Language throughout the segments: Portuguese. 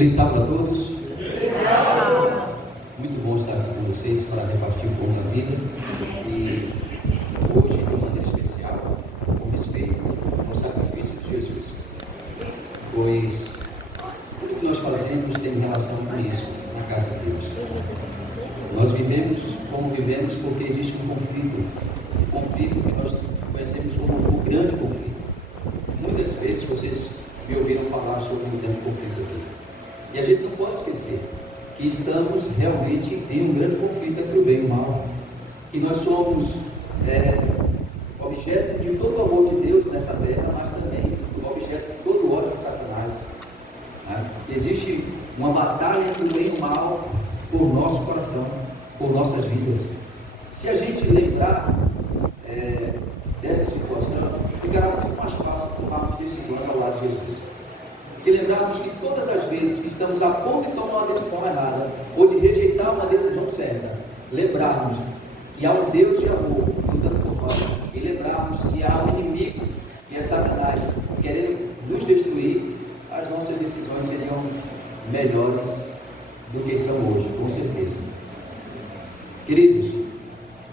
Feliz sábado a todos. Muito bom estar aqui com vocês para repartir o pão da vida. E hoje, de uma maneira especial, com respeito ao sacrifício de Jesus. Pois tudo que nós fazemos tem relação com isso na casa de Deus. Nós vivemos como vivemos porque existe um conflito. Um conflito que nós conhecemos como o grande conflito. Muitas vezes vocês me ouviram falar sobre um grande conflito aqui. E a gente não pode esquecer que estamos realmente em um grande conflito entre o bem e o mal. Que nós somos objeto de todo o amor de Deus nessa terra, mas também objeto de todo o ódio de Satanás. Existe uma batalha entre o bem e o mal por nosso coração, por nossas vidas. Se a gente lembrar dessa situação, ficará muito mais fácil tomarmos decisões ao lado de Jesus. Se lembrarmos que todas as vezes que estamos a ponto de tomar uma decisão errada, ou de rejeitar uma decisão certa, lembrarmos que há um Deus de amor lutando por nós, e lembrarmos que há um inimigo, que é Satanás, querendo nos destruir, as nossas decisões seriam melhores do que são hoje, com certeza. Queridos,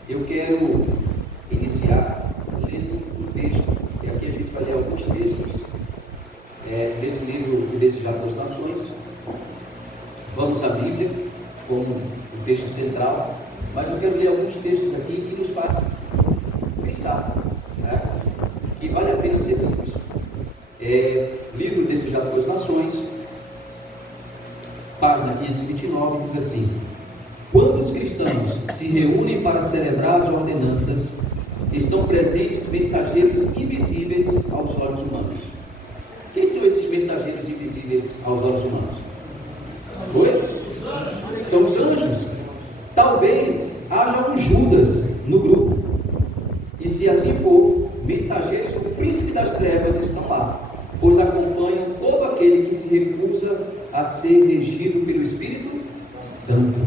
eu quero iniciar lendo um texto, e aqui a gente vai ler alguns textos desse livro, O Desejado das Nações. Vamos à Bíblia como o texto central, mas eu quero ler alguns textos aqui que nos fazem pensar, que vale a pena ser lidos. Livro O Desejado das Nações, página 529, diz assim: quando os cristãos se reúnem para celebrar as ordenanças, estão presentes mensageiros invisíveis aos olhos humanos. Quem são esses mensageiros invisíveis aos olhos humanos? São os anjos. Talvez haja um Judas no grupo. E se assim for, mensageiros do príncipe das trevas estão lá, pois acompanham todo aquele que se recusa a ser regido pelo Espírito Santo.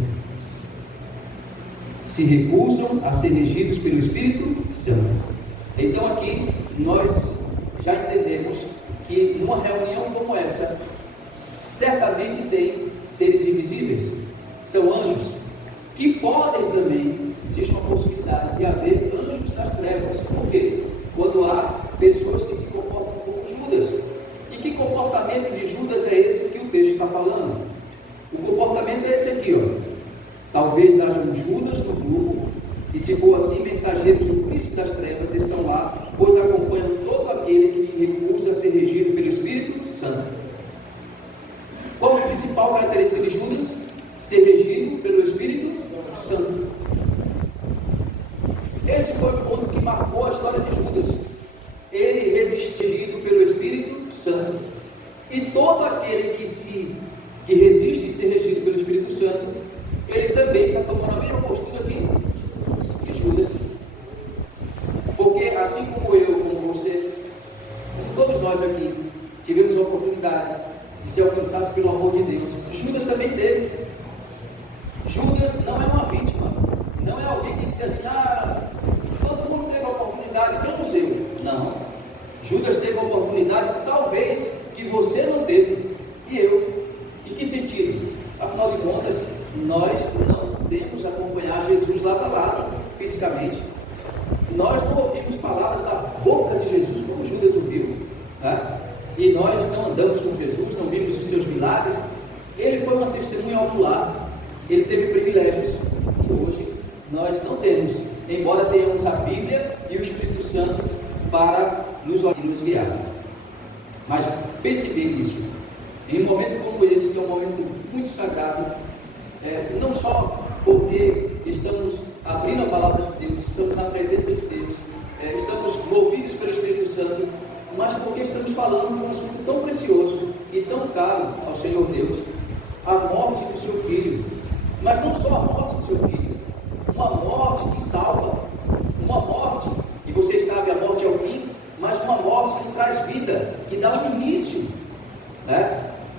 Se recusam a ser regidos pelo Espírito Santo. Então aqui nós já entendemos que numa reunião como essa, certamente tem seres invisíveis, são anjos, que podem também, existe uma possibilidade de haver anjos das trevas. Por quê? Quando há pessoas que se comportam como Judas. E que comportamento de Judas é esse que o texto está falando? O comportamento é esse aqui, Talvez haja um Judas no grupo, e se for assim, mensageiros do príncipe das trevas estão lá, pois acompanham todo aquele que se recusa a ser regido pelo Espírito Santo. Qual é a principal característica de Judas? Ser regido pelo Espírito Santo. Esse foi o ponto que marcou a história de Judas. Ele resistido pelo Espírito Santo. E todo aquele que resiste em ser regido pelo Espírito Santo, ele também está tomando a mesma postura aqui que Judas. Porque assim como eu, como você, como todos nós aqui, tivemos a oportunidade de ser alcançados pelo amor de Deus, Judas também teve. Judas não é uma vítima, não é alguém que diz assim, todo mundo teve a oportunidade, menos eu. Não. Judas teve a oportunidade, talvez, que você não teve, e eu. Em que sentido? Afinal de contas, nós não podemos acompanhar Jesus lado a lado, fisicamente. Nós não ouvimos palavras da boca de Jesus como Judas ouviu, e nós não andamos com Jesus, não vimos os seus milagres. Ele foi uma testemunha ocular, ele teve privilégios, e hoje nós não temos, embora tenhamos a Bíblia e o Espírito Santo para nos guiar. Mas pense bem nisso. Em um momento como esse, que é um momento muito sagrado, não só porque estamos abrindo a palavra de Deus, estamos na presença de Deus, estamos movidos pelo Espírito Santo, mas porque estamos falando de um assunto tão precioso e tão caro ao Senhor Deus, a morte do seu Filho. Mas não só a morte do seu Filho, uma morte que salva, uma morte, e vocês sabem, a morte é o fim, mas uma morte que traz vida, que dá um início,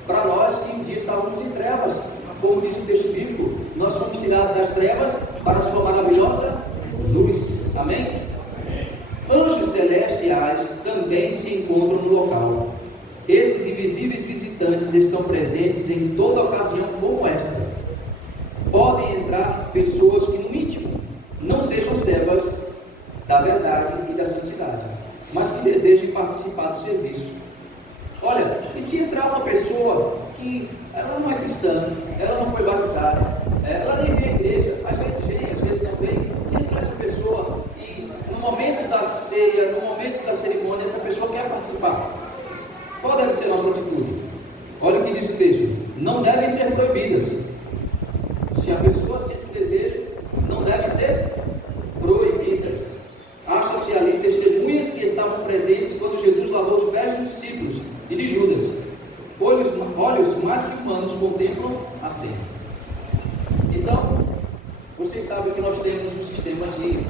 para nós que um dia estávamos em trevas. Como diz o texto bíblico, nós fomos tirados das trevas para a sua maravilhosa luz. Amém? Anjos celestiais também se encontram no local. esses invisíveis visitantes estão presentes em toda ocasião como esta. Podem entrar pessoas que no íntimo não sejam servas da verdade e da santidade, mas que desejem participar do serviço. Olha, e se entrar uma pessoa que ela não é cristã, ela não foi batizada, ela nem vem à igreja, às vezes vem, às vezes não vem, se entrar essa pessoa e no momento da ceia, no momento da cerimônia, essa pessoa quer participar, qual deve ser a nossa atitude? Olha o que diz o texto: não devem ser proibidas. Se a pessoa sente o desejo, não devem ser proibidas. Acha-se ali testemunhas que estavam presentes quando Jesus lavou os pés dos discípulos e de Judas. Olhos mais que humanos contemplam a cena. Então, vocês sabem que nós temos um sistema de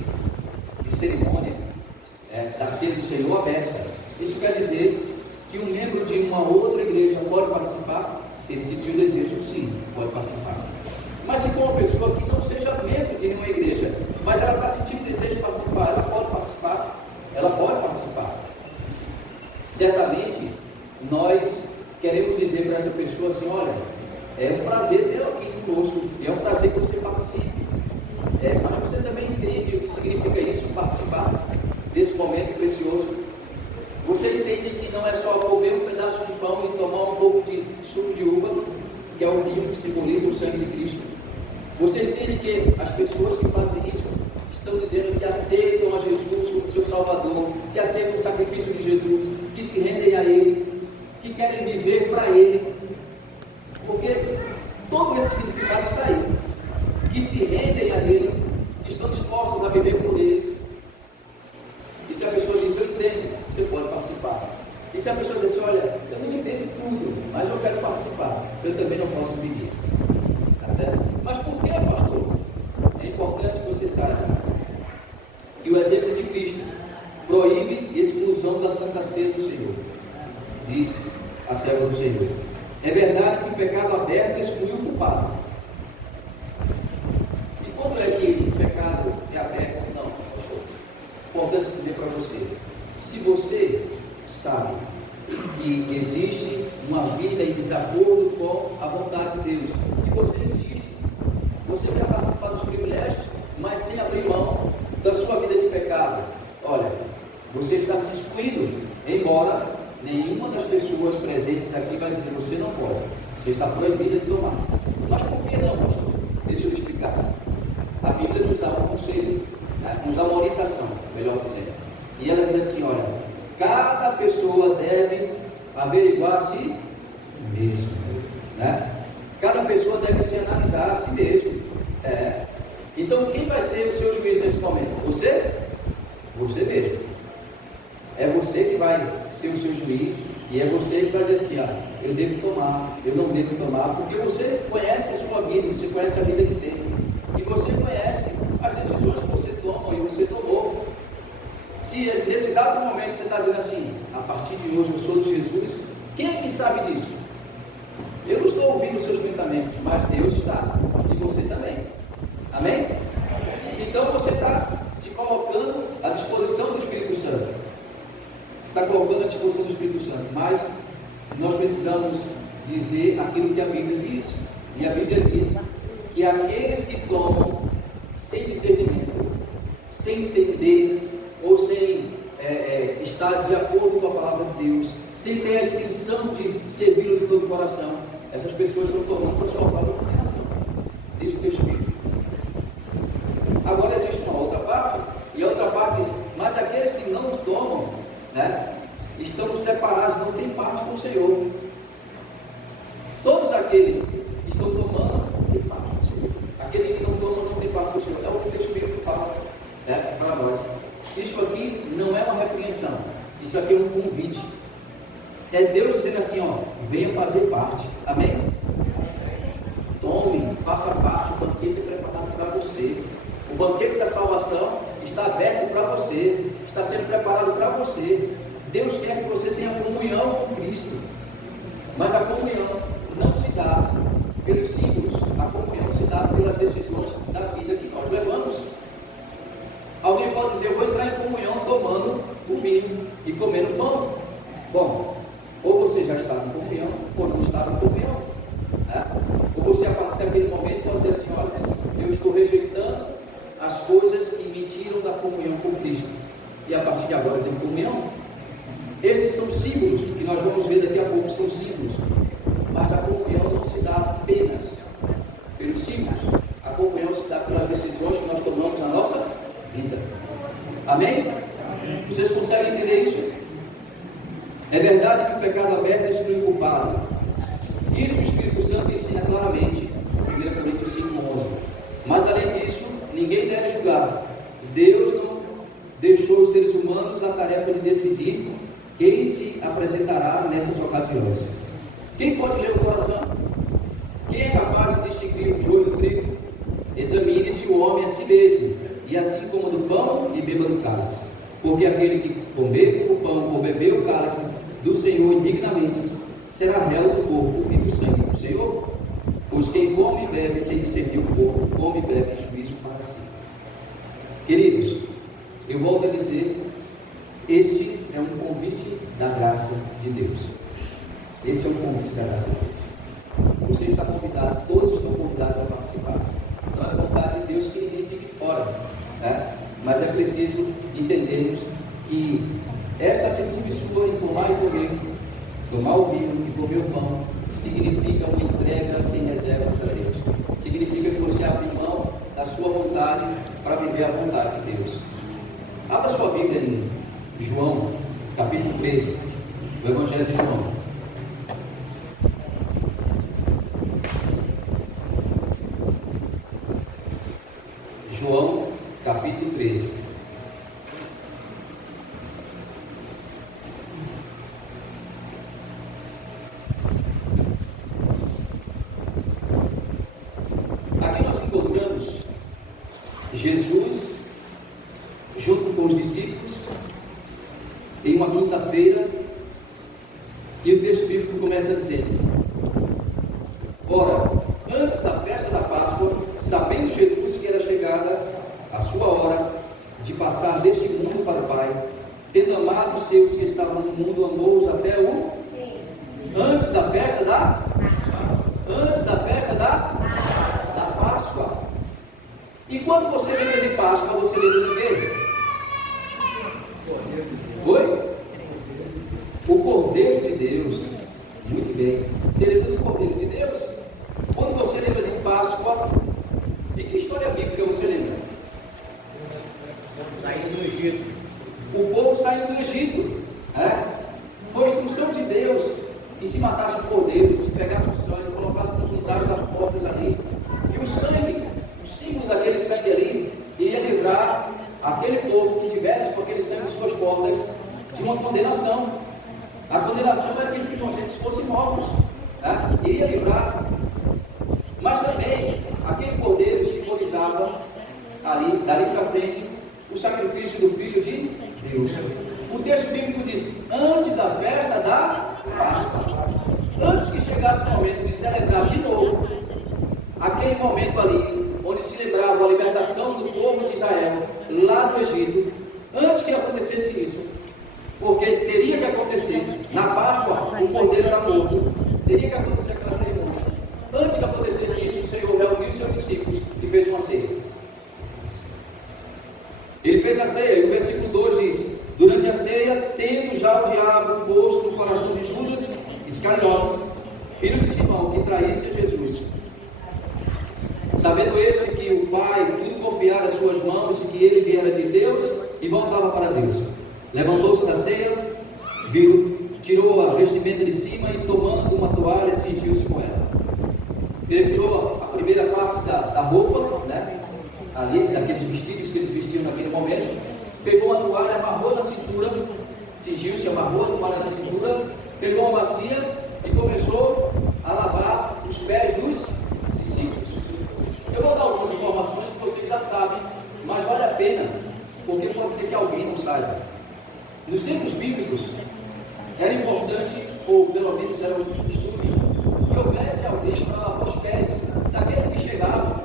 cerimônia da ceia do Senhor aberta. Isso quer dizer que um membro de uma outra igreja pode participar, se ele sentir o desejo, sim, pode participar. Mas se for uma pessoa que não seja membro de nenhuma igreja, mas ela está sentindo o desejo de participar, ela pode participar, ela pode participar. Certamente, nós queremos dizer para essa pessoa assim: olha, é um prazer tê-la aqui conosco, é um prazer que você participe, mas você também entende o que significa isso, participar desse momento precioso. Você entende que não é só comer um pedaço de pão e tomar um pouco de suco de uva, que é o vinho que simboliza o sangue de Cristo. Você entende que as pessoas que fazem isso estão dizendo que aceitam a Jesus como seu Salvador, que aceitam o sacrifício de Jesus, que se rendem a Ele, que querem viver para Ele, porque todo esse significado está aí, que se rendem a Ele, que estão dispostos a viver por Ele. E se a pessoa diz: eu entendo, você pode participar. E se a pessoa diz: olha, eu não entendo tudo, mas eu quero participar, eu também não posso pedir. Tá certo? Mas por que, pastor? É importante que você saiba que o exemplo de Cristo proíbe exclusão da Santa Ceia do Senhor. Diz a serva do Senhor: é verdade que o pecado aberto exclui o culpado. E quando é que o pecado é aberto? Não, pastor. Importante dizer para você: se você sabe que existe uma vida em desacordo com a vontade de Deus, e você insiste, você quer participar dos privilégios, mas sem abrir mão da sua vida de pecado, olha, você está sendo excluído, embora nenhuma das pessoas presentes aqui vai dizer: você não pode, você está proibida de tomar. Mas por que não, pastor? Deixa eu explicar. A Bíblia nos dá um conselho, nos dá uma orientação, melhor dizendo, e ela diz assim: olha, cada pessoa deve averiguar a si mesmo, cada pessoa deve se analisar a si mesmo. Então, quem vai ser o seu juiz nesse momento? Você? Você mesmo. É você que vai ser o seu juiz, e é você que vai dizer assim: eu devo tomar, eu não devo tomar, porque você conhece a sua vida, você conhece a vida que tem, e você conhece as decisões que você toma e você tomou. Se nesse exato momento você está dizendo assim: a partir de hoje eu sou de Jesus, quem é que sabe disso? Eu não estou ouvindo os seus pensamentos, mas Deus está, e você também. Amém? Então você está se colocando à disposição do Espírito Santo. Você está colocando à disposição do Espírito Santo, mas nós precisamos dizer aquilo que a Bíblia diz. E a Bíblia diz que aqueles que tomam sem discernimento, sem entender, ou sem estar de acordo com a palavra de Deus, sem ter a intenção de servi-lo de todo o coração, essas pessoas estão tomando para a sua própria condenação. Diz o texto bíblico. Agora existe uma outra parte, e a outra parte diz: mas aqueles que não tomam, estão separados, não têm parte com o Senhor. Todos aqueles que estão tomando, têm parte com o Senhor. Aqueles que não tomam, não têm parte com o Senhor. É o que o texto bíblico fala para nós. Isso aqui não é uma repreensão, isso aqui é um convite. É Deus dizendo assim: venha fazer parte. Amém? Tome, faça parte, o banquete é preparado para você. O banquete da salvação está aberto para você, está sendo preparado para você. Deus quer que você tenha comunhão com Cristo, mas a comunhão não se dá pelos símbolos, a comunhão se dá pelas decisões da vida que nós levamos. Alguém pode dizer: eu vou entrar em comunhão tomando o vinho e comendo o pão. Bom, ou você já estou rejeitando as coisas que me tiram da comunhão com Cristo, e a partir de agora eu tenho comunhão. Esses são símbolos, que nós vamos ver daqui a pouco, são símbolos, mas a comunhão não se dá apenas pelos símbolos, a comunhão se dá pelas decisões que nós tomamos na nossa vida. Amém? Vocês conseguem entender isso? É verdade que o pecado aberto exclui o culpado. Isso o Espírito Santo ensina claramente em 1 Coríntios 5:11. Mas além disso, ninguém deve julgar. Deus não deixou os seres humanos a tarefa de decidir quem se apresentará nessas ocasiões. Quem pode ler o coração? Quem é capaz de distinguir o joio do trigo? Examine-se o homem a si mesmo, e assim coma do pão e beba do cálice. Porque aquele que comer o pão ou beber o cálice do Senhor indignamente será réu do corpo e do sangue do Senhor. Pois quem come e bebe sem discernir o corpo, come e bebe juízo para si. Queridos, eu volto a dizer, este é um convite da graça de Deus. Esse é um convite da graça de Deus. Você está convidado, todos estão convidados a participar. Não é vontade de Deus que ninguém fique fora, né? Mas é preciso entendermos que essa atitude sua em tomar e comer, tomar o vinho e comer o pão, significa uma entrega sem reservas a Deus. Significa que você abre mão da sua vontade para viver a vontade de Deus. Abra sua Bíblia em João, capítulo 13, o Evangelho de João. João, capítulo 13. Aqui nós encontramos Jesus junto com os discípulos em uma quinta-feira, e o texto bíblico começa dizendo: ora, antes da festa da Páscoa, sabendo Jesus que era chegada a sua hora de passar deste mundo para o Pai, tendo amado os seus que estavam no mundo, amou-os até o antes da festa da Páscoa. E quando você lembra de Páscoa, você lembra de quê? Oi? O Cordeiro de Deus. Muito bem. Você lembra do Cordeiro de Deus? Quando você lembra de Páscoa, de que história bíblica você lembra? Saindo do Egito. O povo saiu do Egito. Foi instrução de Deus que se matasse o cordeiro, se pegasse o sangue, colocasse nos lugares das portas ali. E o sangue, o símbolo daquele sangue ali, iria livrar aquele povo que tivesse com aquele sangue em suas portas de uma condenação. A condenação era que os primogênitos fossem mortos. Iria livrar. Mas também aquele cordeiro simbolizava ali, dali para frente, o sacrifício do Filho de Deus. O texto bíblico diz: antes da festa da Páscoa, antes que chegasse o momento de celebrar de novo aquele momento ali, onde se lembrava a libertação do povo de Israel lá do Egito, antes que acontecesse isso, porque teria que acontecer na Páscoa, o cordeiro era morto, teria que acontecer aquela cerimônia. Antes que acontecesse isso, o Senhor reuniu os seus discípulos e fez uma ceia. Ele fez a ceia, e o versículo 2 diz: durante a ceia, tendo já o diabo posto no coração de Judas Iscariotes, filho de Simão, que traísse a Jesus, sabendo este que o Pai tudo confiara às suas mãos e que ele viera de Deus e voltava para Deus, levantou-se da ceia, tirou a vestimenta de cima e, tomando uma toalha, cingiu-se com ela. Ele tirou a primeira parte da roupa, ali, daqueles vestidos que eles vestiam naquele momento, pegou a toalha, amarrou na cintura, cingiu-se, amarrou a toalha na cintura, pegou uma bacia e começou a lavar os pés dos discípulos. Eu vou dar algumas informações que vocês já sabem, mas vale a pena, porque pode ser que alguém não saiba. Nos tempos bíblicos, era importante, ou pelo menos era um costume, que houvesse alguém para lavar os pés daqueles que chegavam.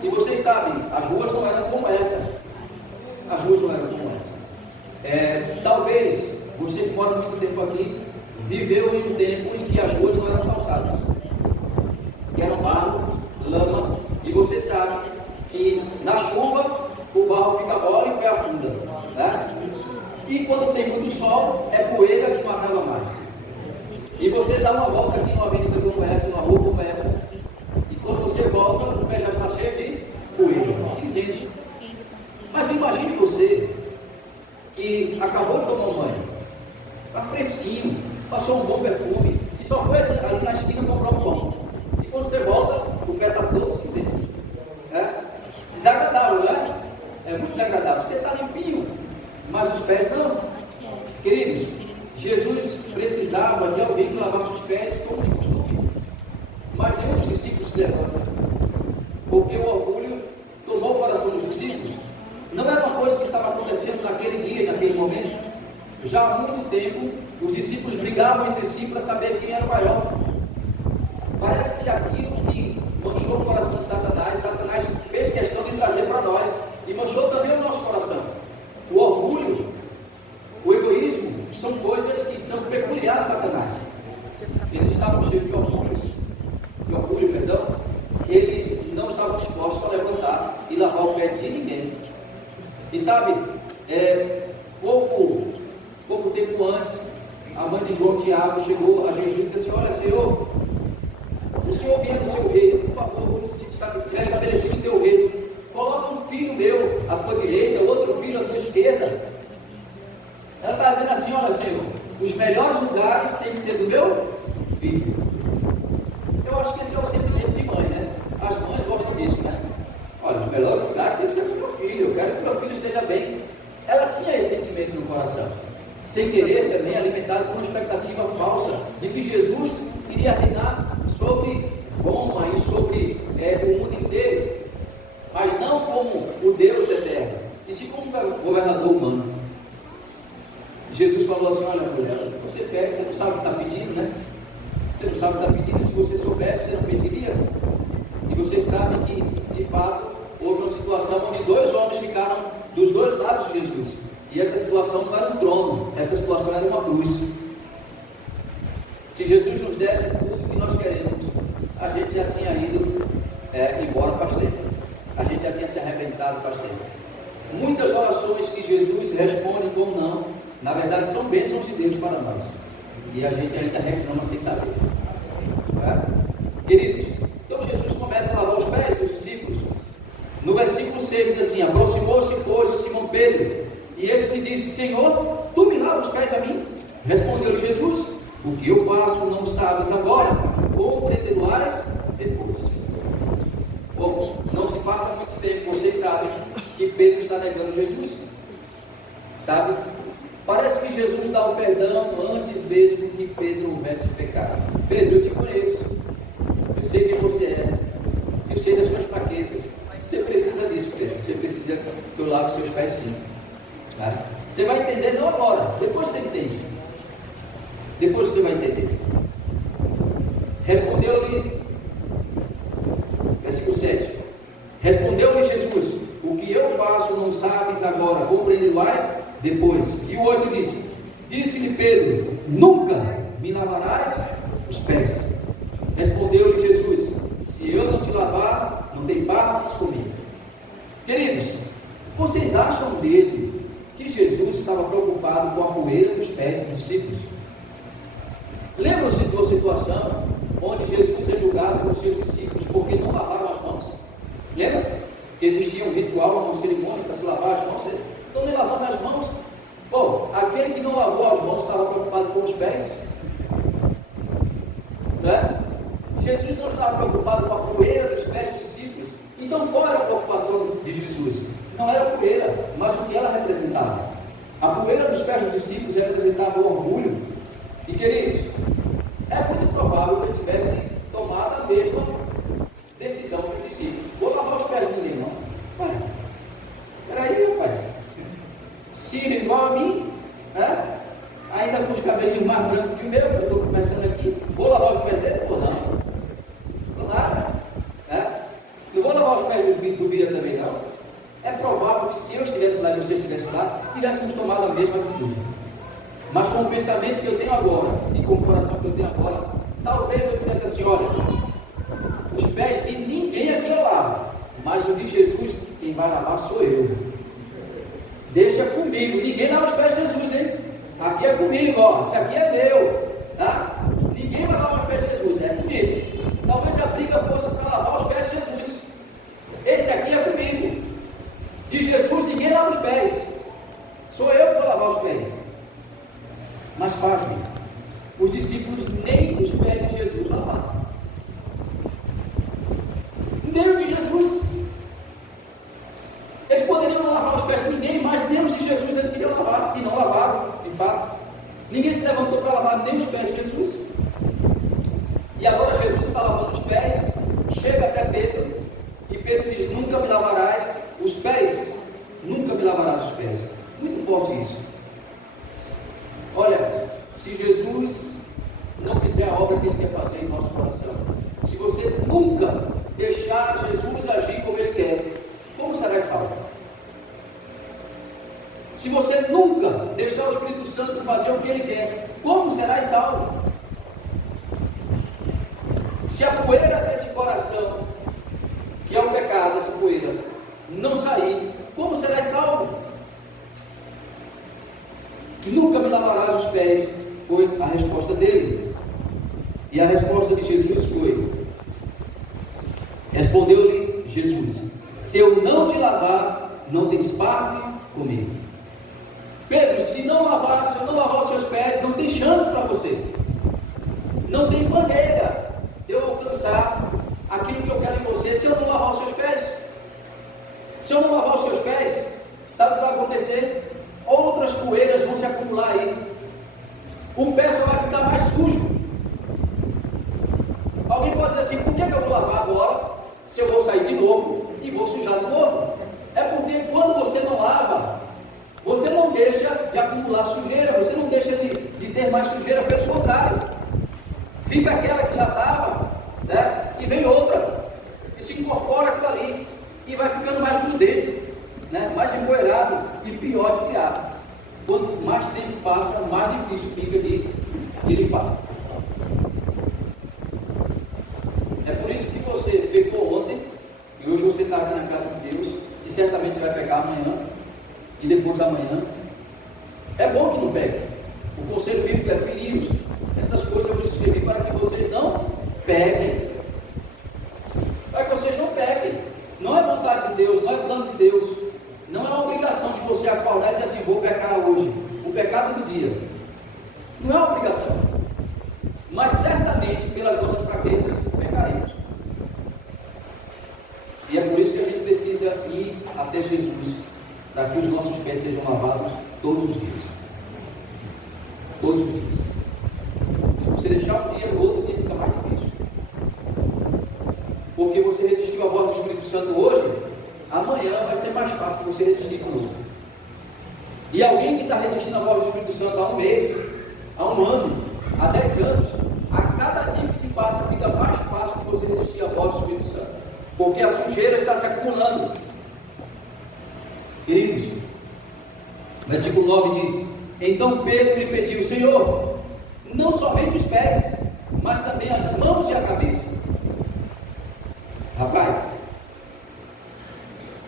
E vocês sabem, as ruas não eram como essa. As ruas não eram como essa. Talvez você que mora muito tempo aqui viveu em um tempo em que as ruas não eram calçadas, que eram barro, lama, e você na chuva, o barro fica mole e o pé afunda, né? E quando tem muito sol, é poeira que não acaba mais. E você dá uma volta aqui numa avenida como essa, numa rua como essa, e quando você volta, o pé já está cheio de poeira, cinzento. Mas imagine você que acabou de tomar um banho, está fresquinho, passou um bom perfume, e só foi ali na esquina comprar um pão. E quando você volta, o pé está todo cinzento. Desagradável, né? É muito desagradável. Você está limpinho, mas os pés não. Queridos, Jesus precisava de alguém que lavasse os pés como de costume. Mas nenhum dos discípulos se levanta, porque o orgulho tomou o coração dos discípulos. Não era uma coisa que estava acontecendo naquele dia e naquele momento. Já há muito tempo, os discípulos brigavam entre si para saber quem era o maior. Parece que aquilo que manchou o coração de Satanás, Satanás fez questão de trazer para nós e manchou também o nosso coração. O orgulho, o egoísmo, são coisas que são peculiares a Satanás. Eles estavam cheios de orgulho, eles não estavam dispostos a levantar e lavar o pé de ninguém. E sabe, pouco tempo antes, a mãe de João Tiago chegou a Jesus e disse assim: olha, Senhor, o Senhor vier no seu reino, por favor, tiver estabelecido o teu reino, coloca um filho meu à tua direita, outro filho à tua esquerda. Ela está dizendo assim: olha, Senhor, os melhores lugares têm que ser do meu filho. Eu acho que esse é o sentimento de mãe, né? As mães gostam disso, né? Olha, os melhores lugares têm que ser do meu filho, eu quero que meu filho esteja bem. Ela tinha esse sentimento no coração, sem querer também alimentado por uma expectativa falsa de que Jesus iria reinar sobre Roma e sobre o mundo inteiro, mas não como o Deus eterno, e sim como governador humano. Jesus falou assim: olha, mulher, você pede, você não sabe o que está pedindo, né? Você não sabe o que está pedindo. Se você soubesse, você não pediria. E vocês sabem que, de fato, houve uma situação onde dois homens ficaram dos dois lados de Jesus, e essa situação não era um trono, essa situação era uma cruz. Se Jesus nos desse tudo o que nós queremos, a gente já tinha ido embora faz tempo, a gente já tinha se arrebentado faz tempo. Muitas orações que Jesus responde com não, na verdade são bênçãos de Deus para nós, e a gente ainda reclama sem saber. Queridos, então Jesus começa a lavar os pés dos discípulos. No versículo 6 diz assim: aproximou-se, pois, de Simão Pedro, e este lhe disse: Senhor, tu me lavas os pés a mim? Respondeu-lhe Jesus: o que eu faço não sabes agora, compreenderás depois. Bom, não se passa muito tempo, vocês sabem que Pedro está negando Jesus, sabe? Parece que Jesus dá o perdão antes mesmo que Pedro houvesse pecado. Pedro, eu te conheço, eu sei quem você é, eu sei das suas fraquezas. Você precisa disso, Pedro, você precisa que eu lave seus pés, sim. Tá? Você vai entender, não agora, depois você entende. Depois você vai entender. Respondeu-lhe, versículo 7, respondeu-lhe Jesus: o que eu faço não sabes agora, compreenderás depois. E o 8 disse: disse-lhe Pedro: nunca me lavarás os pés. Respondeu-lhe Jesus: se eu não te lavar, não tem partes comigo. Queridos, vocês acham mesmo que Jesus estava preocupado com a poeira dos pés dos discípulos? Lembram-se de uma situação onde Jesus é julgado por seus discípulos porque não lavaram as mãos? Lembra? Que existia um ritual, uma cerimônia para se lavar as mãos. Estão nem lavando as mãos. Bom, aquele que não lavou as mãos estava preocupado com os pés, não é? Jesus não estava preocupado com a poeira dos pés dos discípulos. Então qual era a preocupação de Jesus? Não era a poeira, mas o que ela representava. A poeira dos pés dos discípulos representava o orgulho. E queridos, é muito provável que eu tivesse tomado a mesma decisão que os discípulos. Vou lavar os pés do ninguém, não. Ué, peraí, rapaz. Ciro igual a mim, né? Ainda com os cabelinhos mais brancos que o meu, que eu estou começando aqui. Vou lavar os pés dele? Ou não? Não nada. Né? Não vou lavar os pés do Bira também, não. É provável que se eu estivesse lá e você estivesse lá, tivéssemos tomado a mesma atitude. Mas com o pensamento que eu tenho agora, e com o coração que eu tenho agora, talvez eu dissesse assim: olha, os pés de ninguém aqui eu lavo, mas o de Jesus quem vai lavar sou eu. Deixa comigo, ninguém lava os pés de Jesus, hein? Aqui é comigo, ó, isso aqui é meu, tá? Ninguém vai lavar os pés de Jesus, é comigo. Talvez a briga fosse para lavar os pés de Jesus. Esse aqui é comigo. De Jesus ninguém lava os pés. Sou eu que vou lavar os pés. Mas pasme, os discípulos nem os pés de Jesus lavaram. Nem o de Jesus. Eles poderiam não lavar os pés de ninguém, mas nem os de Jesus eles queriam lavar. E não lavaram, de fato. Ninguém se levantou para lavar nem os pés de Jesus. E agora Jesus está lavando os pés. Chega até Pedro. E Pedro diz: nunca me lavarás os pés. Nunca me lavarás os pés. Muito forte isso. Olha, se Jesus não fizer a obra que Ele quer fazer em nosso coração, se você nunca deixar Jesus agir como Ele quer, como será salvo? Se você nunca deixar o Espírito Santo fazer o que Ele quer, como será salvo? Se a poeira desse coração, que é o pecado, essa poeira, não sair, como será salvo? Nunca me lavarás os pés, foi a resposta dele. E a resposta de Jesus foi: respondeu-lhe Jesus: se eu não te lavar, não tens parte comigo. Pedro, se eu não lavar os seus pés, não tem chance para você. Não tem maneira de eu alcançar aquilo que eu quero em você se eu não lavar os seus pés. Se eu não lavar os seus pés, sabe o que vai acontecer? Outras poeiras vão se acumular aí. O pé só vai ficar mais sujo. Alguém pode dizer assim: por que eu vou lavar agora, se eu vou sair de novo e vou sujar de novo? É porque quando você não lava, você não deixa de acumular sujeira, você não deixa de ter mais sujeira, pelo contrário, fica aquela que já estava, né? E vem outra, e se incorpora aquilo ali, e vai ficando mais grudento, né? Mais empoeirado e pior de tirar. Quanto mais tempo passa, mais difícil fica de limpar. É por isso que você pecou ontem e hoje você está aqui na casa de Deus, e certamente você vai pecar amanhã e depois da manhã. É bom que não pegue. O conselho bíblico é: filhinhos, essas coisas eu vos escrevi para que vocês não peguem. Para que vocês não peguem. Não é vontade de Deus, não é plano de Deus. Não é uma obrigação de você acordar e dizer assim: vou pecar hoje. O pecado do dia. Não é uma obrigação. Mas certamente, pelas nossas fraquezas, pecaremos. E é por isso que a gente precisa ir até Jesus, para que os nossos pés sejam lavados todos os dias. Todos os dias. Se você deixar um dia, no outro dia fica mais difícil. Porque você resistiu à voz do Espírito Santo hoje, amanhã vai ser mais fácil você resistir com o outro. E alguém que está resistindo à voz do Espírito Santo há um mês, há um ano, há 10 anos, a cada dia que se passa fica mais fácil de você resistir à voz do Espírito Santo, porque a sujeira está se acumulando. Queridos, versículo 9 diz: então Pedro lhe pediu: Senhor, não somente os pés, mas também as mãos e a cabeça. Rapaz,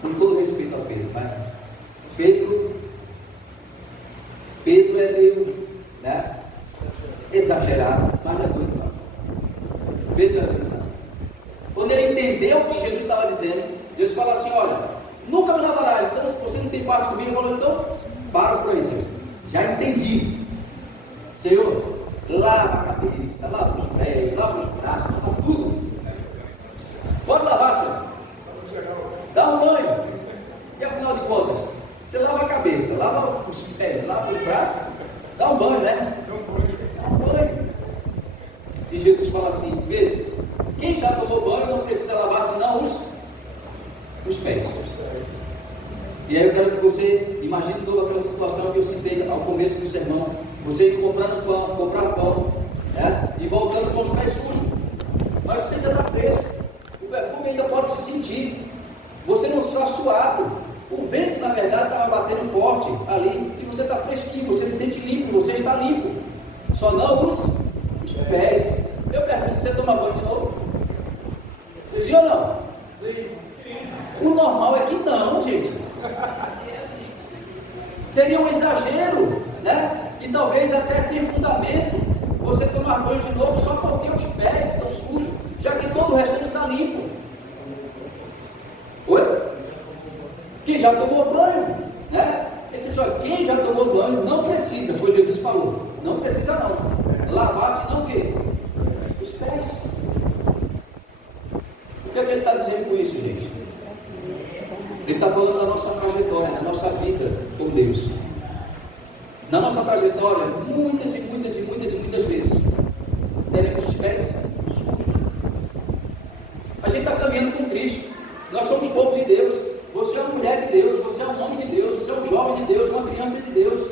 com todo respeito ao Pedro, mas Pedro é meio, né, exagerado, mas não é doido não. Pedro é doido não. Quando ele entendeu o que Jesus estava dizendo, Jesus falou assim: olha, nunca me lavarás, então se você não tem parte comigo, ele falou: então para por aí, Senhor, já entendi. Senhor, lava a cabeça, lava os pés, lava os braços, lava tudo. Pode lavar, Senhor. Dá um banho. E afinal de contas, você lava a cabeça, lava os pés, lava os braços, dá um banho, né? Dá um banho. E Jesus fala assim: Pedro, quem já tomou banho não precisa lavar senão os pés. E aí eu quero que você imagine toda aquela situação que eu citei ao começo do sermão. Você ir comprando pão, comprar pão, né? E voltando com os pés sujos. Mas você ainda está fresco. O perfume ainda pode se sentir. Você não está suado. O vento, na verdade, estava batendo forte ali. E você está fresquinho, você se sente limpo, você está limpo. Só não os pés. Eu pergunto: você toma banho de novo? Sim ou não? Sim. O normal é que não, gente. Seria um exagero, né? E talvez até sem fundamento, você tomar banho de novo só porque os pés estão sujos, já que todo o restante está limpo. Oi? Quem já tomou banho, né? Quem já tomou banho não precisa, foi Jesus que falou, não precisa não, lavar senão o quê? Os pés. O que é que ele está dizendo com isso, gente? Ele está falando da nossa trajetória, da nossa vida com Deus. Na nossa trajetória, muitas vezes, teremos os pés sujos. A gente está caminhando com Cristo. Nós somos povo de Deus. Você é uma mulher de Deus, você é um homem de Deus, você é um jovem de Deus, uma criança de Deus.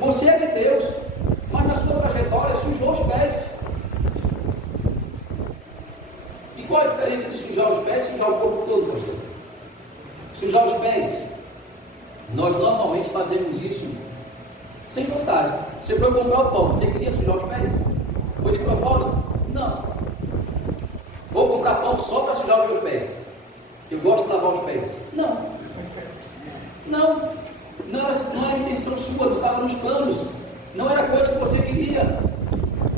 Você é de Deus, mas na sua trajetória sujou os pés. E qual a diferença de sujar os pés e sujar o corpo todo, pastor? Sujar os pés, nós normalmente fazemos isso sem vontade. Você foi comprar o pão, você queria sujar os pés? Foi de propósito? Não. Vou comprar pão só para sujar os meus pés. Eu gosto de lavar os pés. Não. Não era a intenção sua, não estava nos planos. Não era coisa que você queria.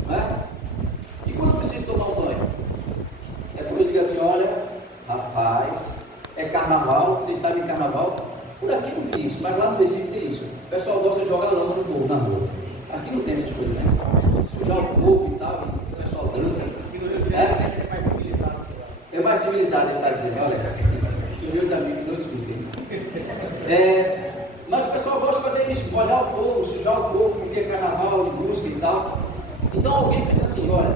Né? E quando precisa tomar um banho? É quando eu digo assim, olha, rapaz, é carnaval, vocês sabem carnaval? Por aqui não tem isso, mas lá no Recife tem isso. O pessoal gosta de jogar lama no povo, na rua. Aqui não tem essas coisas, né? Sujar o corpo e tal, e o pessoal dança. É mais civilizado, ele está dizendo, olha, que meus amigos não escutem. Mas o pessoal gosta de fazer isso, molhar o corpo, sujar o corpo, porque é carnaval, de música e tal. Então alguém pensa assim, olha,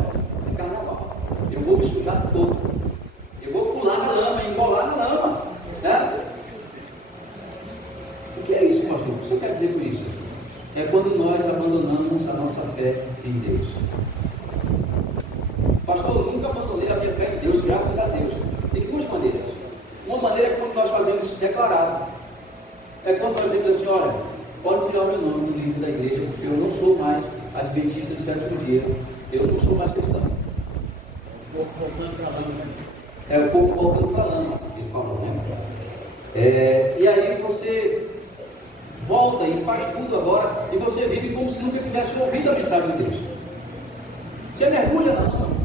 é carnaval, eu vou me sujar todo. Eu vou pular na lama, embolar na lama. Né? O que é isso, pastor? O que você quer dizer com isso? É quando nós abandonamos a nossa fé em Deus. Pastor, eu nunca abandonei a minha fé em Deus, graças a Deus. Tem duas maneiras. Uma maneira é quando nós fazemos isso declarado. É quando nós dizemos assim, olha, pode tirar o meu nome do livro da igreja, porque eu não sou mais adventista do sétimo dia. Eu não sou mais cristão. É o corpo voltando para a lama, ele falou, né? E aí você volta e faz tudo agora, e você vive como se nunca tivesse ouvido a mensagem de Deus. Você mergulha na lama.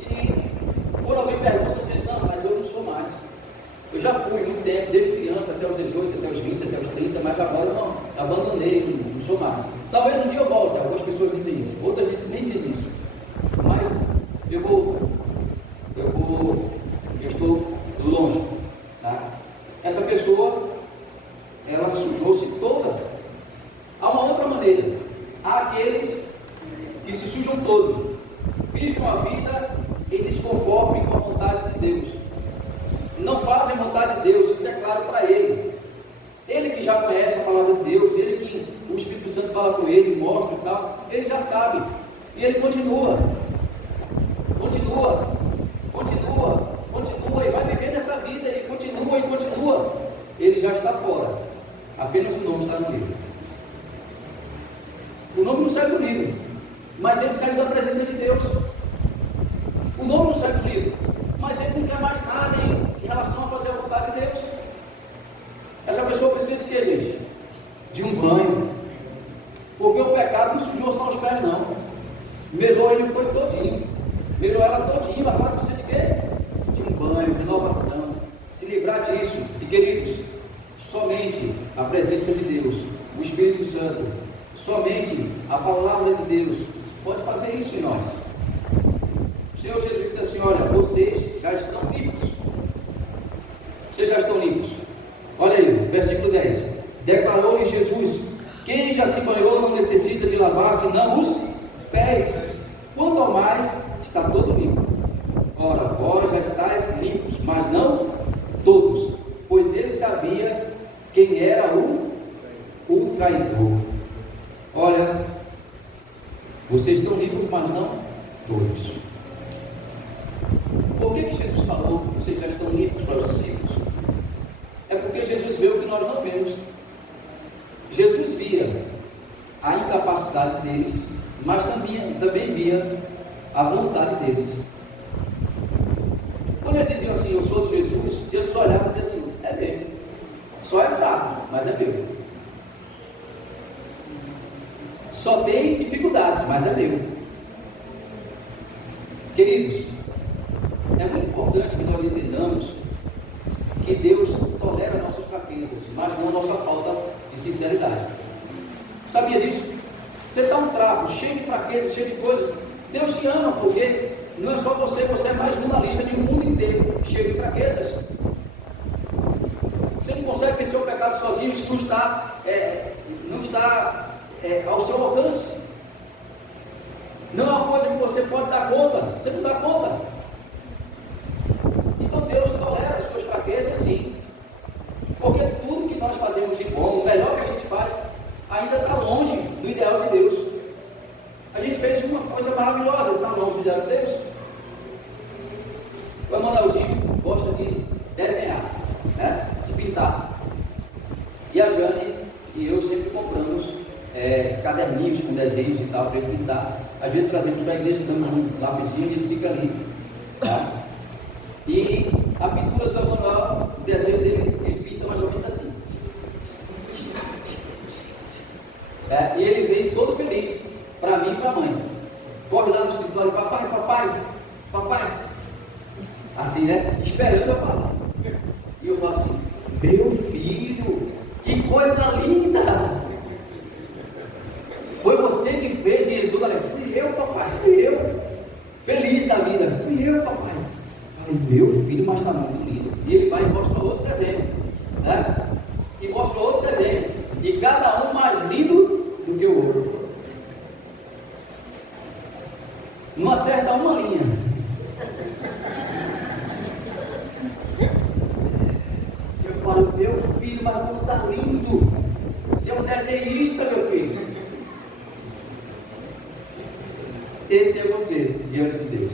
E quando alguém pergunta, você diz, não, mas eu não sou mais. Eu já fui muito tempo, desde criança até os 18, até os 20, até os 30, mas agora eu não, abandonei, não sou mais. Talvez um dia eu volte, algumas pessoas dizem isso, outras nem dizem isso. Mas eu estou longe. Tá? Essa pessoa, ela sujou-se toda. Há uma outra maneira. Há aqueles que se sujam todo, vivem uma vida em desconforto com a vontade de Deus. Não fazem a vontade de Deus, isso é claro para ele. Ele que já conhece a palavra de Deus, ele que o Espírito Santo fala com ele, mostra e tal, ele já sabe. E ele continua, e vai vivendo essa vida, ele continua. Ele já está fora, apenas o nome está no livro. O nome não sai do livro, mas ele saiu da presença de Deus. O nome não sai do livro, mas ele não quer mais nada em relação a fazer a vontade de Deus. Essa pessoa precisa de quê, gente? De um banho. Porque o pecado não sujou só os pés, não. Melou ele foi todinho. Melou ela todinho. Agora precisa de quê? De um banho, de inovação. Se livrar disso. E queridos, somente a presença de Deus, o Espírito Santo, somente a palavra de Deus pode fazer isso em nós. O Senhor Jesus disse assim, olha, vocês já estão limpos. Vocês já estão limpos. Olha aí, versículo 10. Declarou-lhe Jesus, quem já se banhou não necessita de lavar senão os pés. Quanto ao mais, está todo limpo. Ora, vós já estáis limpos, mas não todos. Pois ele sabia quem era o traidor. Olha, vocês estão limpos, mas não todos. Por que Jesus falou que vocês já estão limpos para os discípulos? É porque Jesus vê o que nós não vemos. Jesus via a incapacidade deles, mas também via a vontade deles. Quando ele eu sou de Jesus, Jesus olhava e dizia assim: é meu. Só é fraco, mas é meu. Só tem dificuldades, mas é meu. Queridos, é muito importante que nós entendamos que Deus tolera nossas fraquezas, mas não nossa falta de sinceridade. Sabia disso? Você está um trapo, cheio de fraqueza, cheio de coisas. Deus te ama, porque não é só você, você é mais um na lista de um mundo inteiro cheio de fraquezas. Você não consegue vencer o pecado sozinho, isso não está ao seu alcance. Não é uma coisa que você pode dar conta, você não dá conta. Então Deus tolera as suas fraquezas, sim, porque tudo que nós fazemos de bom, o melhor que a gente faz, ainda está longe do ideal de Deus. A gente fez uma coisa maravilhosa, está longe do ideal de Deus. O Emanuelzinho gosta de desenhar, né? De pintar. E a Jane e eu sempre compramos caderninhos com desenhos e tal para ele pintar. Às vezes trazemos para a igreja, damos um lapisinho e ele fica ali, tá? E a pintura do Emanuel, o desenho dele, ele pinta mais ou menos assim. E ele vem todo feliz para mim e para a mãe. Corre lá no escritório: papai. Assim, né? Esperando eu falar. E eu falo assim: meu filho, que coisa linda! Foi você que fez? E ele todo ali: fui eu, papai, fui eu. Feliz da vida: fui eu, papai. Falei: meu filho, mas está muito lindo. E ele vai e mostra outro desenho, né? E mostra outro desenho. E cada um mais lindo do que o outro. Não acerta uma linha. Eu falo: meu filho, mas como está lindo! Você é um desenhista, meu filho. Esse é você diante de Deus.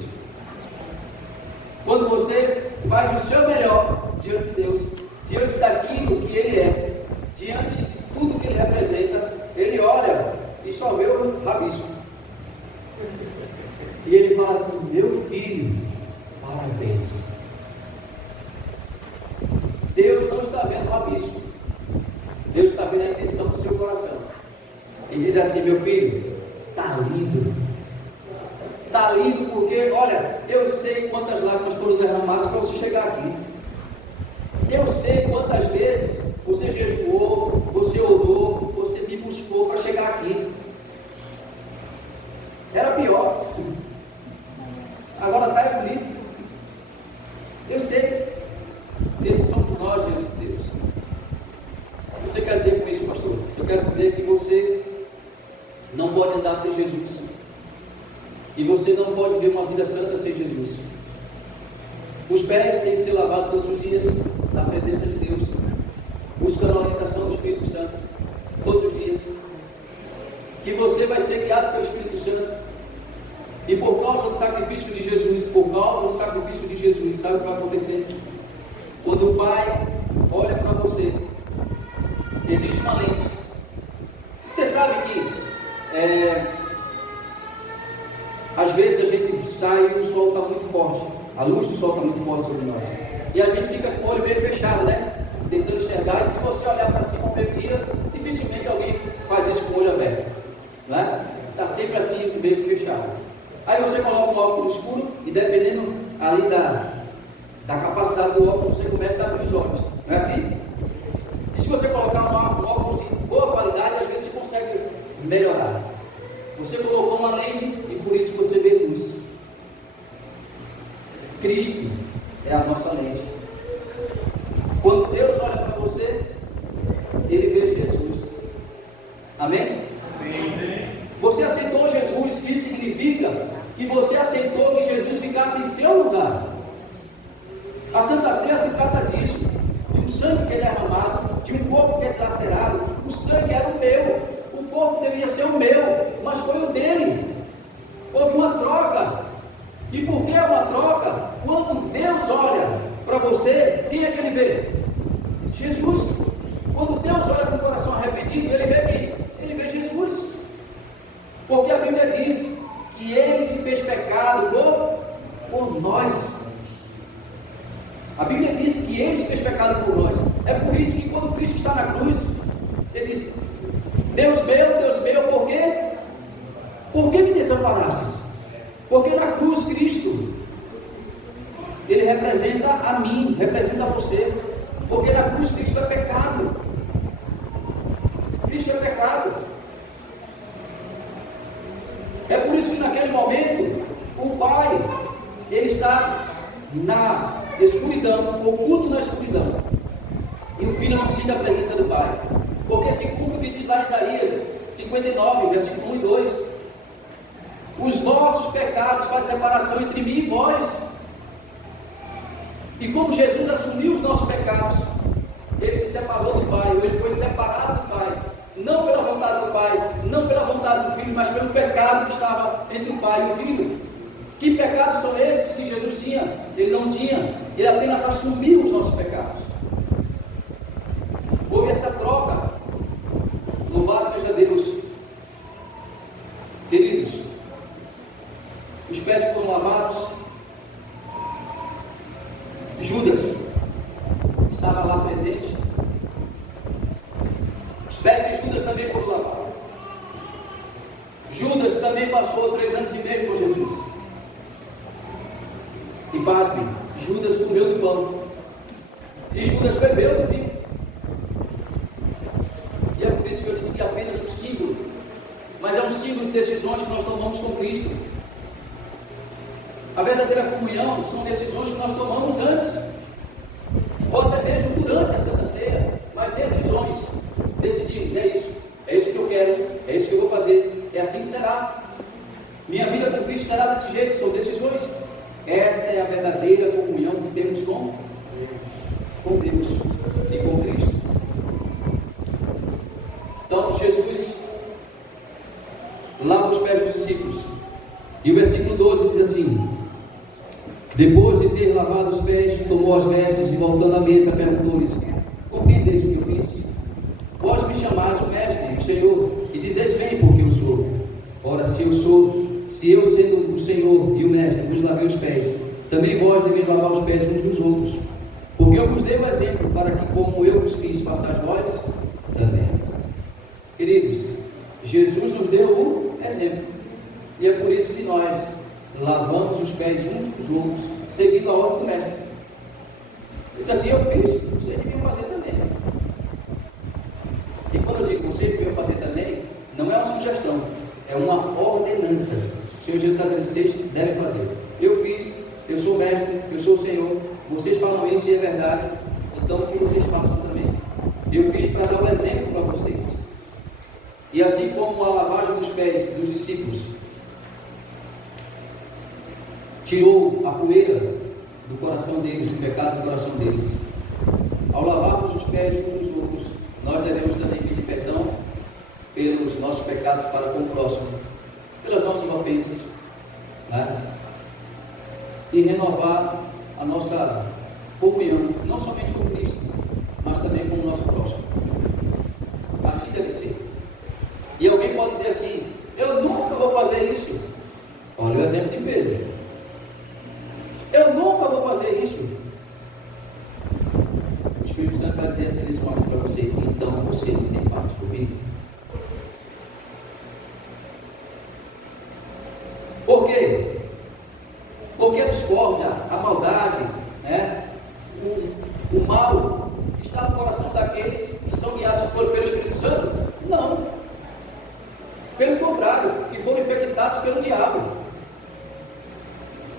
Quando você faz o seu melhor diante de Deus, diante daquilo que Ele é, diante de tudo que Ele representa, Ele olha e só vê o rabisco. E Ele fala assim: meu filho, parabéns. Deus não está vendo o rabisco, Deus está vendo a intenção do seu coração. E diz assim: meu filho, está lindo. Está lindo porque, olha, eu sei quantas lágrimas foram derramadas para você chegar aqui. Eu sei quantas vezes você jejuou, você orou, você me buscou para chegar aqui. Era pior. Agora está bonito. Eu sei. Esses somos nós diante de Deus. O que você quer dizer com isso, pastor? Eu quero dizer que você não pode andar sem Jesus. E você não pode viver uma vida santa sem Jesus. Os pés têm que ser lavados todos os dias na presença de Deus, buscando a orientação do Espírito Santo todos os dias. Que você vai ser guiado pelo Espírito Santo. E por causa do sacrifício de Jesus, sabe o que vai acontecer? Quando o Pai olha para você, existe uma lente. Você sabe que às vezes a gente sai e o sol está muito forte, a luz do sol está muito forte sobre nós, e a gente fica com o olho meio fechado, né? Tentando enxergar. E se você olhar para cima ao meio-dia, dificilmente alguém faz isso com o olho aberto, né? Está sempre assim, meio fechado. Aí você coloca um óculos escuro e, dependendo ali da capacidade do óculos, você começa a abrir os olhos, não é assim? E se você colocar um óculos de boa qualidade, às vezes você consegue melhorar. Você colocou uma lente e por isso você vê luz. Cristo é a nossa lente. Quando Deus olha para você, Ele vê Jesus. Amém? Amém. Você aceitou Jesus, isso significa que você aceitou que Jesus ficasse em seu lugar. A Santa Ceia se trata disso, de um sangue que é derramado, de um corpo que é dilacerado. O sangue era o meu, o corpo deveria ser o meu, mas foi o dele. Houve uma troca. E por que é uma troca? Quando Deus olha para você, quem é que Ele vê? Jesus. Quando Deus olha para o coração arrependido, Ele vê quem? Ele vê Jesus. Porque a Bíblia diz que Ele se fez pecado por nós. A Bíblia diz que Ele se fez pecado por nós. É por isso que quando Cristo está na cruz, Ele diz: Deus meu, por quê? Por que me desamparastes? Porque na cruz Cristo, Ele representa a mim, representa a você. Porque na cruz Cristo é pecado. Cristo é pecado. É por isso que naquele momento, o Pai, Ele está na escuridão, oculto na escuridão. E o Filho não sente a presença do Pai. Porque se cumpre o que diz lá em Isaías 59, versículo 1 e 2. Os vossos pecados fazem separação entre mim e vós. E como Jesus assumiu os nossos pecados, Ele se separou do Pai, ou Ele foi separado do Pai, não pela vontade do Pai, não pela vontade do Filho, mas pelo pecado que estava entre o Pai e o Filho. Que pecados são esses que Jesus tinha? Ele não tinha, Ele apenas assumiu os nossos pecados. Houve essa troca. Louvado seja Deus. Queridos, os pés foram lavados. Judas estava lá presente. Os pés de Judas também foram lavados. Judas também passou 3 anos e meio com Jesus. E pasmem, Judas comeu do pão. E Judas bebeu do vinho. E é por isso que eu disse que é apenas um símbolo. Mas é um símbolo de decisões que nós tomamos com Cristo. A verdadeira comunhão são decisões que nós tomamos antes, ou até mesmo durante a Santa Ceia, mas decisões. Decidimos, é isso que eu quero, é isso que eu vou fazer, é assim que será. Minha vida com Cristo será desse jeito, são decisões. Essa é a verdadeira comunhão que temos com Deus e com Cristo. Então, Jesus lava os pés dos discípulos. E o versículo 12 diz assim: depois de ter lavado os pés, tomou as vestes e voltando à mesa, perguntou-lhes: compreendeis o que eu fiz? Vós me chamais o mestre, o Senhor, e dizeis: vem, porque eu sou. Ora, se eu sendo o Senhor e o mestre vos lavei os pés, também vós deveis lavar os pés uns dos outros. Porque eu vos dei o exemplo, para que como eu vos fiz, façais vós também. Queridos, Jesus nos deu o exemplo. E é por isso que nós lavamos os pés uns dos outros, seguindo a ordem do mestre. Ele disse assim: eu fiz, vocês deviam fazer também. E quando eu digo vocês deviam fazer também, não é uma sugestão, é uma ordenança. O Senhor Jesus está dizendo: vocês devem fazer. Eu fiz, eu sou o mestre, eu sou o Senhor, vocês falam isso e é verdade, então que vocês façam também. Eu fiz para dar um exemplo para vocês. E assim como a lavagem dos pés dos discípulos tirou a poeira do coração deles, o pecado do coração deles, ao lavarmos os pés uns dos outros, nós devemos também pedir perdão pelos nossos pecados para com o próximo, pelas nossas ofensas, né? E renovar a nossa comunhão, não somente com Cristo, mas também com o nosso próximo. Assim deve ser. E alguém pode dizer assim: eu nunca vou fazer isso. Olha o exemplo de Pedro. Eu nunca vou fazer isso. O Espírito Santo vai dizer assim nesse momento para você: então você tem parte comigo. Por quê? Porque a discórdia, a maldade, né? o mal está no coração daqueles que são guiados pelo Espírito Santo? Não. Pelo contrário, que foram infectados pelo diabo,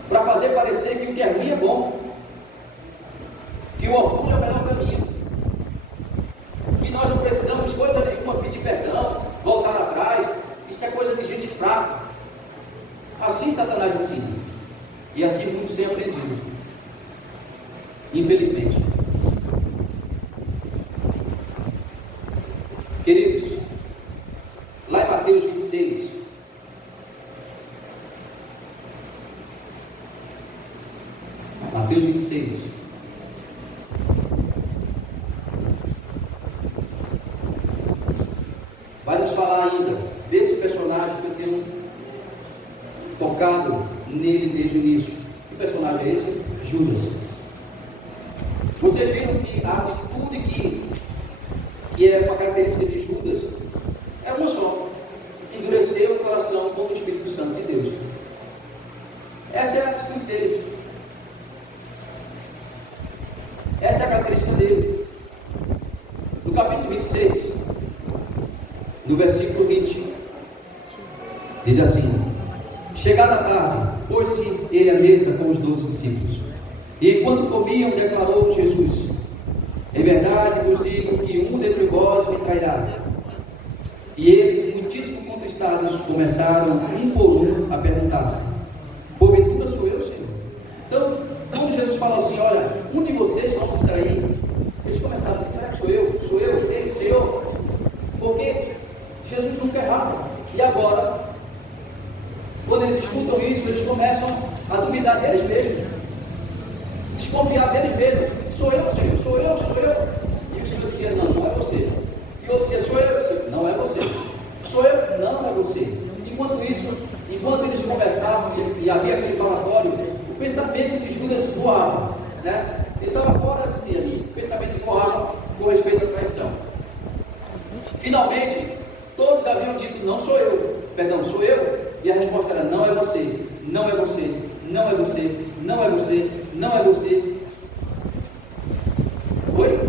para fazer parecer que o que é ruim é bom, que o orgulho é o melhor caminho, que nós não precisamos coisa nenhuma pedir perdão, voltar atrás. Isso é coisa de gente fraca. Assim Satanás ensina, e assim muitos têm aprendido, infelizmente. Queridos, lá em Mateus 26, Mateus 26, vai nos falar ainda desse personagem que eu tenho tocado nele desde o início. Que personagem é esse? Judas. Vocês viram que a atitude que é uma característica de Judas é uma só: endurecer o coração com o Espírito Santo de Deus. Essa é a atitude dele. Essa é a característica dele. No capítulo 26, no versículo 20, diz assim: chegada a tarde, pôs-se ele à mesa com os 12 discípulos, e enquanto comiam, declarou Jesus: em verdade vos digo que um dentre vós me trairá. E eles, muitíssimo contristados, começaram um por um a perguntar-se: porventura sou eu, Senhor? Então, quando Jesus fala assim: olha, um de vocês vai me trair, eles começaram a pensar: será que sou eu? Sou eu? Ele, Senhor? Porque Jesus nunca errava. E agora, quando eles escutam isso, eles começam a duvidar deles mesmos, desconfiar deles mesmos. Sou eu, Senhor? Sou eu? Sou eu? E o Senhor dizia: não, não é você. E outro dizia: sou eu, Senhor? Não é você. Sou eu? Não é você. Enquanto isso, enquanto eles conversavam e havia aquele falatório, o pensamento de Judas voava, né? Ele estava fora de si ali. O pensamento voava com respeito à traição. Finalmente, todos haviam dito: não sou eu. Perdão, sou eu? E a resposta era: não é você, não é você, não é você, não é você, não é você. Oi?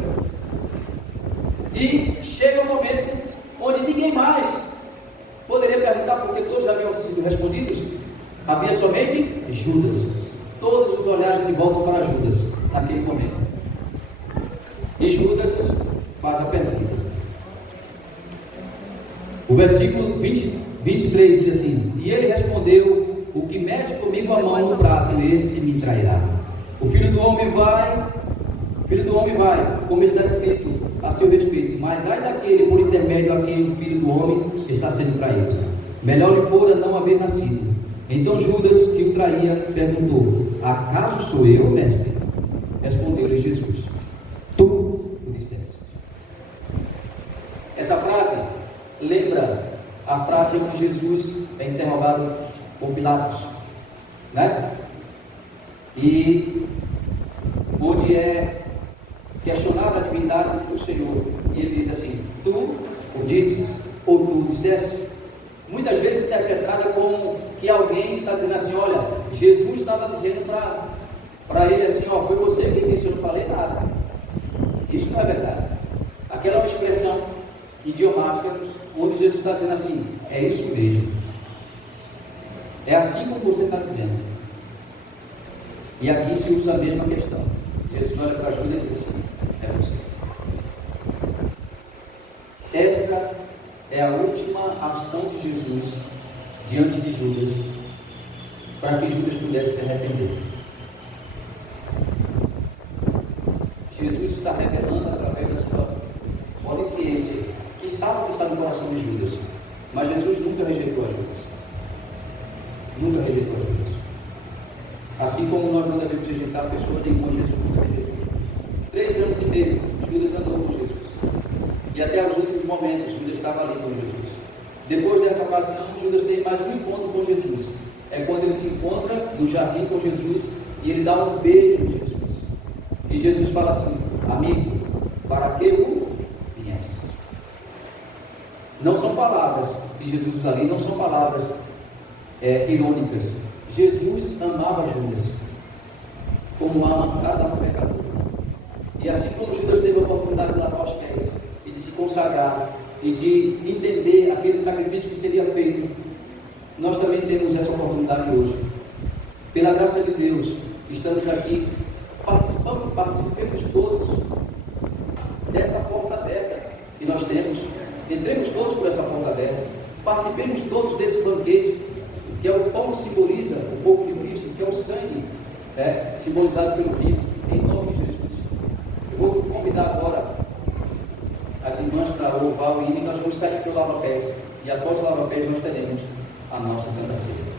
E chega um momento onde ninguém mais poderia perguntar, porque todos já haviam sido respondidos. Havia somente Judas. Todos os olhares se voltam para Judas naquele momento. E Judas faz a pergunta. O versículo 23 diz assim: e ele respondeu: o que mete comigo a mão no prato, esse me trairá. O filho do homem vai, como está escrito a seu respeito, mas ai daquele por intermédio a quem o filho do homem está sendo traído. Melhor lhe fora não haver nascido. Então Judas, que o traía, perguntou: acaso sou eu, mestre? Respondeu-lhe Jesus: tu o disseste. Essa frase lembra a frase em que Jesus é interrogado por Pilatos, né? E onde é questionada a divindade do Senhor, e ele diz assim: tu o disses ou tu o disseste? Muitas vezes interpretada como que alguém está dizendo assim: olha, Jesus estava dizendo para ele assim: ó, foi você que disse, eu não falei nada. Isso não é verdade. Aquela é uma expressão idiomática onde Jesus está dizendo assim: é isso mesmo, é assim como você está dizendo. E aqui se usa a mesma questão. Jesus olha para Judas e diz assim: é você. Essa é a última ação de Jesus diante de Judas, para que Judas pudesse se arrepender. Jesus está revelando através da sua onisciência que sabe o que está no coração de Judas, mas Jesus nunca rejeitou a Judas. Nunca rejeitou a Judas. Assim como nós não devemos rejeitar a pessoa nenhuma, Jesus nunca rejeitou. 3 anos e meio, Judas andou com Jesus. E até os últimos momentos, Judas estava ali com Jesus. Depois dessa fase, Judas tem mais um encontro com Jesus. É quando ele se encontra no jardim com Jesus e ele dá um beijo em Jesus. E Jesus fala assim: amigo, para que o viestes? Não são palavras que Jesus usa ali, não são palavras irônicas. Jesus amava Judas como ama cada um pecador. E assim como Judas teve a oportunidade de lavar os pés e de se consagrar e de entender aquele sacrifício que seria feito, nós também temos essa oportunidade hoje. Pela graça de Deus, estamos aqui participemos todos dessa porta aberta que nós temos. Entremos todos por essa porta aberta, participemos todos desse banquete, que é o pão que simboliza o corpo de Cristo, que é o sangue simbolizado pelo vinho, em nome de Jesus. Eu vou convidar agora as irmãs para louvar o hino, e nós vamos sair para o lava-pés, e após o lava-pés nós teremos a nossa Santa Ceia.